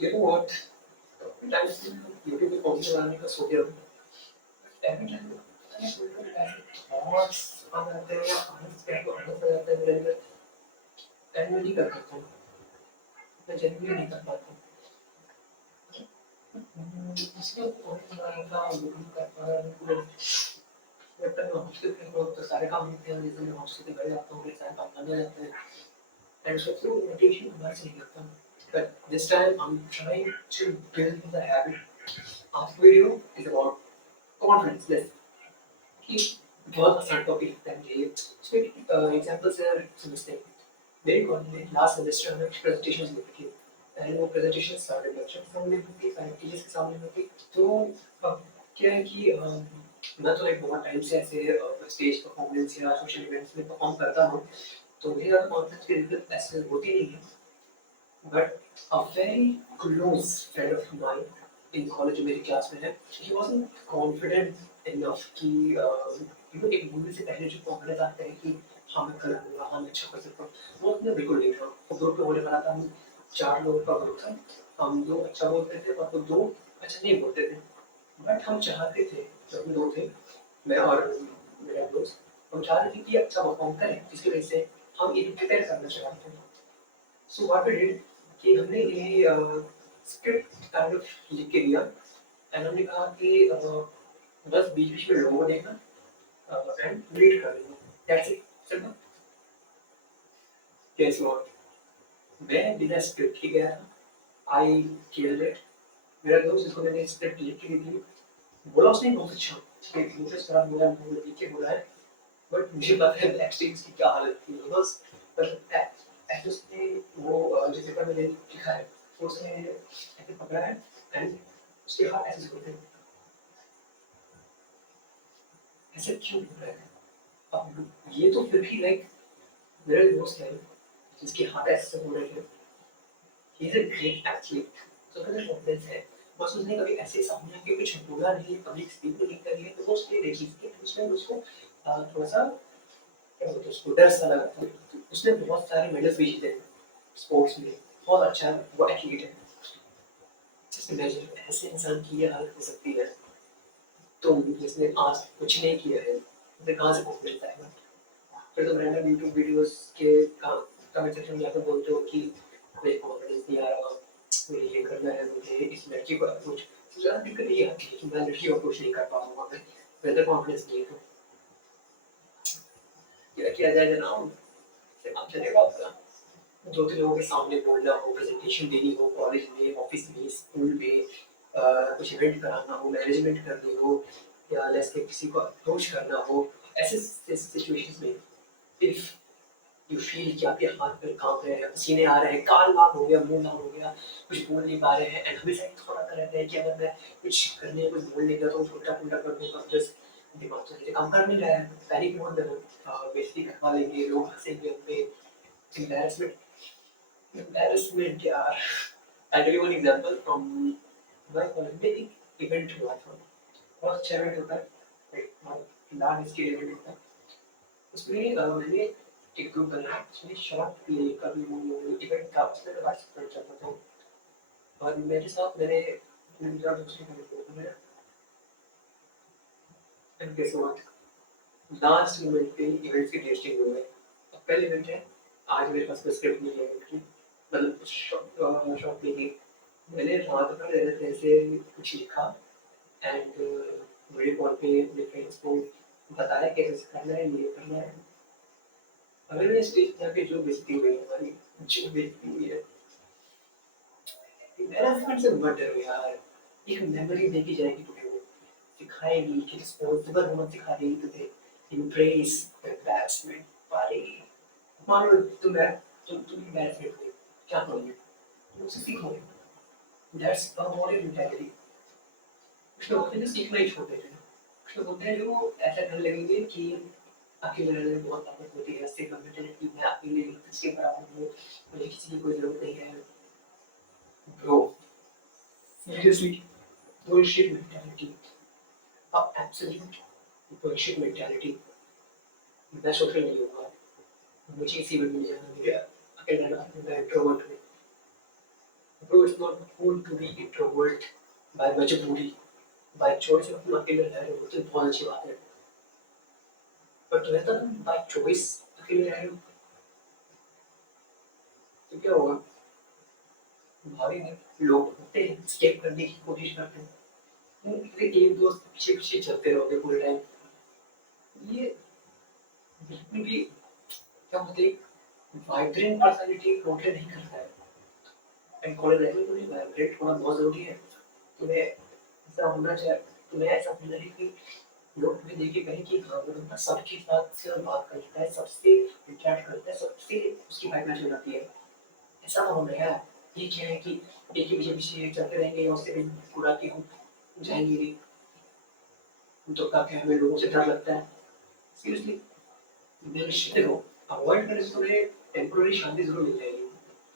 You know what? Sometimes YouTube पे कौन से बनाने का सोच रहा हूँ। Every time पता नहीं कोई ऐसे thoughts आ जाते हैं या unexpected आ जाते हैं मेरे अंदर, and मैं नहीं कर पाता हूँ। मैं genuinely नहीं कर पाता हूँ। इसलिए कौन से बनाने का YouTube करता है पूरे जब तक मैं हॉस्टल पे हूँ तो सारे काम होते हैं जैसे मैं हॉस्टल पे घर जाता हूँ मेरे सारे काम करने जाते हैं and so through meditation हमारे से नहीं करता हूँ. But this time I'm trying to build the habit. Our video is about confidence. Let's keep बहुत आसान टॉपिक लगता है मुझे ये. इसमें एग्जांपल्स हैं समझते हैं. मेरे कॉलेज में लास्ट सेमेस्टर में प्रेजेंटेशंस होती थी. पहले वो प्रेजेंटेशन सारे बच्चों के सामने होती, सारे टीचर्स के सामने होती. तो अब क्या है कि मैं तो एक बहुत टाइम से ऐसे स्टेज परफॉर्मेंस या सोशल इवेंट्स में परफॉर्म करता हूँ. तो मेरे ज़्यादा कॉन्फिडेंस की दिक्कत ऐसे होती नहीं है. But a very close friend of mine in college मेरी क्लास में है, he wasn't confident enough कि एक मूवी से पहले जो कॉन्फिडेंस आता है कि हाँ मैं कर लूँगा, हाँ मैं अच्छा कर सकता हूँ, वो उसमें बिल्कुल नहीं था. वो ग्रुप में होने वाला था, हम 4 लोगों का ग्रुप था. हम 2 अच्छा बोलते थे और वो 2 अच्छा नहीं बोलते थे. बट हम चाहते थे, जब हम 2 थे, मैं और मेरा दोस्त, हम चाहते थे कि अच्छा परफॉर्म करें, जिसकी वजह से हम ये प्रिपेयर करना चाहते थे. So what we did कि हमने ये स्क्रिप्ट काइंड ऑफ लिख के दिया एंड हमने कहा कि बस बीच बीच में लोगों को देखना एंड रीड कर लेना. That's it. Simple. Guess what, मैं बिना स्क्रिप्ट के गया था. I killed it. मेरा दोस्त जिसको मैंने स्क्रिप्ट लिख के दी थी बोला उसने बहुत अच्छा नोटिस करा, बोला मैंने लिख के बोला है. बट मुझे पता है बैक स्टेज की क्या हालत थी. बस ऐसे उसने वो जिस पेपर में लिखा है तो उसने ऐसे पकड़ा है एंड उसके हाथ ऐसे होते हैं. ऐसे क्यों हो रहा है? अब ये तो फिर भी लाइक मेरे दोस्त है जिसके हाथ ऐसे हो रहे हैं. He is a great athlete. तो फिर कॉन्फिडेंस है. बस उसने कभी ऐसे सामने आके कुछ बोला नहीं, पब्लिक स्पीक नहीं करी है, तो वो उसके देखी थी उसमें उसको थोड़ा सा क्या बोलते हैं उसको डर सा लगा था. उसने बहुत सारे मेडल्स भी जीते स्पोर्ट्स में. बहुत अच्छा वो एथलीट है. जस्ट इमेजिन ऐसे इंसान की ये हालत हो सकती है तो जिसने आज कुछ नहीं किया है उसे कहाँ से कॉन्फिडेंस आएगा. फिर तुम रैंडम यूट्यूब वीडियोस के कमेंट सेक्शन में जाकर बोलते हो कि मुझे कॉन्फिडेंस नहीं आ रहा, मुझे ये करना है, मुझे इस लड़की को अप्रोच. तो ज़्यादा दिक्कत ये आती है कि मैं लड़की को अप्रोच नहीं कर पाऊंगा. मैं बेहतर कॉन्फिडेंस नहीं है. क्या किया जाए जनाब? से काम चलेगा आपका. 2-3 लोगों के सामने बोलना हो, प्रेजेंटेशन देनी हो, कॉलेज में, ऑफिस में, स्कूल में, कुछ इवेंट कराना हो, मैनेजमेंट करनी हो या लेट्स से किसी को अप्रोच करना हो. ऐसे सिचुएशंस में इफ यू फील कि आपके हाथ पैर कांप रहे हैं, पसीने आ रहे हैं, कान लाल हो गया, मुंह लाल हो गया, कुछ बोल नहीं पा रहे हैं एंड हमेशा थोड़ा सा रहता है कि अगर मैं कुछ करने कुछ बोलने का तो उल्टा-पुल्टा कर दूंगा. बस दिमाग से मुझे काम कर नहीं रहा है. पैनिक मोड में हूँ. बेइज्जती करवा लेंगे, लोग हंसेंगे हम पे. एम्बैरेसमेंट. Embarrassment यार. I'll give you one example from my college में एक इवेंट हुआ था. बहुत अच्छा इवेंट होता है. एक लार्ज स्केल इवेंट होता है. उसमें मैंने एक ग्रुप बनाया. उसमें शॉर्ट प्ले का भी वो इवेंट था. उसमें मैं पार्टिसिपेट करता था. और मेरे साथ मैंने अपने मित्र दूसरे को बनाया. And guess what, last moment पे इवेंट्स की टेस्टिंग हो गई. अब पहले इवेंट है. आज मेरे पास कोई स्क्रिप्ट नहीं है इवेंट की. मतलब शॉर्ट प्ले की. मैंने रात भर ऐसे कुछ लिखा एंड वीडियो कॉल पे अपने फ्रेंड्स को बताया कैसे करना है, ये करना है. अगर मैं स्टेज पे जाके जो बेइज्जती हुई है हमारी, जो बेइज्जती हुई है, एम्बैरेसमेंट से मत डरो यार. एक मेमोरी देके जाएगी तुम्हें वो. सिखाएगी कि रिस्पॉन्सिबल होना सिखा देगी तुझे. Embrace embarrassment. अरे मान लो तुम एम्बैरेसमेंट हुई, क्या करोगे? तुम उससे सीखोगे. That's a moral mentality. कुछ लोग होते हैं जो सीखना ही छोड़ देते हैं. कुछ लोग होते हैं जो ऐसा करने लगेंगे कि अकेले रहने में बहुत ताकत होती है. सिर्फ मेंटालिटी मैं अकेले हूँ, किसी के बराबर हूँ, मुझे किसी की कोई जरूरत नहीं है. Bro seriously bullshit mentality. अब एब्सोल्यूट बुलशिट मेंटालिटी. मैं सोशल नहीं होगा, मुझे किसी में मिल जाना, मुझे अकेले रहना, मैं इंट्रोवर्ट हूँ. although it's not cool to be introvert by मजबूरी, by choice तुम अकेले रह रहे हो तो बहुत अच्छी बात है। पर तुम्हें तो by choice अकेले रह रहे हो तो क्या होगा? भागेंगे, लोग होते हैं escape करने की कोशिश करते हैं, एक दोस्त पीछे पीछे चलते रहोगे पूरे टाइम, ये बिल्कुल भी क्या बोलते हैं वाइब्रेंट पर्सनालिटी पोर्ट्रे नहीं करता है। एंड कॉलेज लाइफ में तुम्हें वाइब्रेंट होना बहुत जरूरी है। तुम्हें ऐसा होना चाहिए, तुम्हें ऐसा होना चाहिए कि लोग तुम्हें देख के कहें कि हाँ वो बंदा सबके साथ से बात करता है, सबसे इंटरेक्ट करता है, सबसे उसकी वाइब मैच हो जाती है। ऐसा ना होना यार, ये क्या है कि एक ही पीछे पीछे चलते रहेंगे और उससे पूरा कि हम जाएंगे नहीं, तो काफी हमें लोगों से डर लगता है। सीरियसली देखो, अवॉइड करने से तुम्हें टेम्पररी शांति जरूर मिल जाएगी,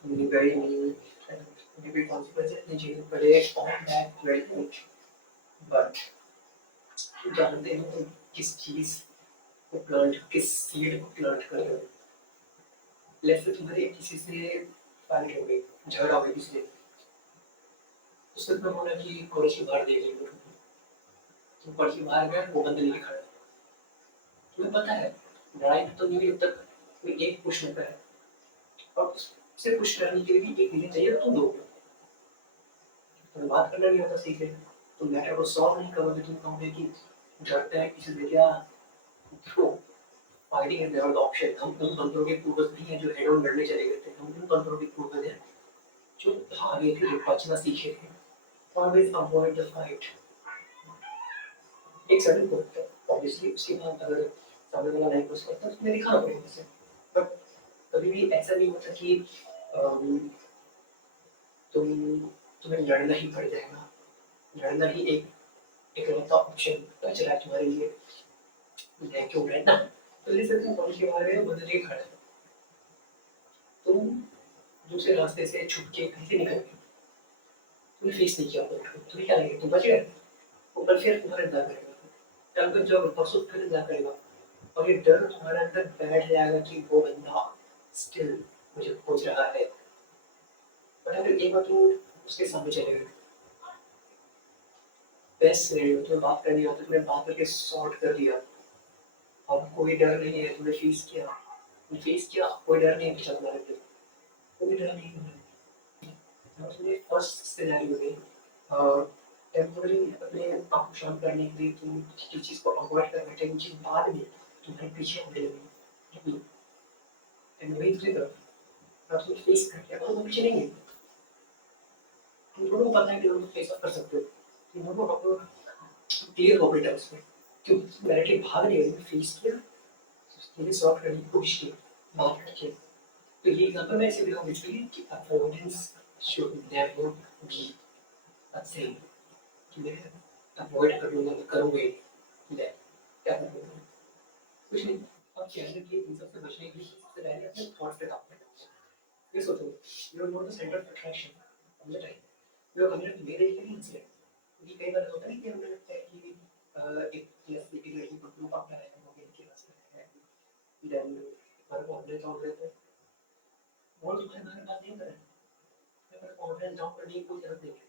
तुमने गए नहीं, maybe consequences नहीं झेलने पड़े on that very much, but तुम जानते हो तुम किस चीज को प्लांट, किस सीड को प्लांट कर रहे हो। लेट्स से तुम्हारे किसी से फाइट हो गई, झगड़ा हो गया किसी से, उससे तुम्हें बोला कि कॉलेज के बाहर देख लो, तुम कॉलेज के बाहर गए, वो बंदे लेके खड़ा है, तुम्हें पता है लड़ाई तो नहीं हुई जब तक कोई एक पुश नहीं करे, और उसे पुश करने के लिए भी एक रीजन चाहिए, तुम दो, तुम्हें बात करना नहीं होता सीखे, तुम मैटर को सॉल्व नहीं करोगे, तुम कहोगे कि डरता है किसी से क्या, देखो fighting is never the option. हम उन बंदरों के पूर्वज नहीं है जो हेड ऑन लड़ने चले गए थे, हम उन बंदरों के पूर्वज हैं जो भागे थे, जो बचना सीखे थे। Always avoid the fight. एक सडन को होता है ऑब्वियसली, उसके बाद अगर सामने वाला नहीं कुछ करता तो तुम्हें दिखाना पड़ेगा उसे, बट कभी भी ऐसा नहीं होता कि तुम तुम्हें लड़ना ही पड़ जाएगा, लड़ना ही एक इकलौता ऑप्शन बच रहा है तुम्हारे लिए, मैं क्यों लड़ना। तो जैसे तुम कॉलेज के बाहर गए, बदल के खड़ा है, तुम दूसरे रास्ते से छुप के कहीं से निकल गए, तुमने फेस नहीं किया, तुम्हें क्या लगेगा, तुम बच गए, वो कल फिर तुम्हारे इंतजार करेगा, कल को जब परसों फिर इंतजार करेगा, और ये डर तुम्हारे अंदर बैठ जाएगा कि वो बंदा स्टिल मुझे खोज रहा है। बट अगर एक बार तुम उसके सामने चले गए, बेस्ट सिनेरियो, तुम्हें बात करनी आती, तुमने बात करके सॉर्ट कर दिया, अब कोई डर नहीं है, तुमने फेस किया, कोई डर नहीं है तुम्हारे अंदर, कोई डर नहीं है। उसमें फर्स्ट सिनेरियो में टेम्पररी अपने आप को शांत करने के लिए तुम किसी चीज को अवॉइड कर बैठे, वो चीज बाद में तुम्हारे पीछे होने लगी, एंड वही दूसरी तरफ आप तुम फेस करके अब तुम पीछे नहीं है, तुम दोनों को पता है कि तुम फेस अप कर सकते हो, तुम दोनों को क्लियर हो बेटा उसमें, क्यों डायरेक्टली भाग नहीं रहे, फेस किया, तुमने सॉल्व करने की कोशिश की, बात करके। तो ये एग्जांपल मैं इसे दिखाऊं बेसिकली कि avoidance should never be a thing, कि मैं अवॉइड कर लूंगा तो करूंगा ले क्या करूंगा, कुछ नहीं। अब चैनल के इन सब से बचने के लिए सबसे पहले अपने थॉट्स पे काम करना। ये सोचो, you are not the centre of attraction of the time, you are coming to मेरे एक्सपीरियंस है, क्योंकि कई बार होता है कि हमें लगता है कि एक जैसे एक लड़की को ग्रुप अपना है, वो इनके पास है, देन हमारे कॉन्फिडेंस डाउन रहता है, वो तो हमारे बात नहीं करें, हमारे कॉन्फिडेंस डाउन करने की कोई जरूरत नहीं है,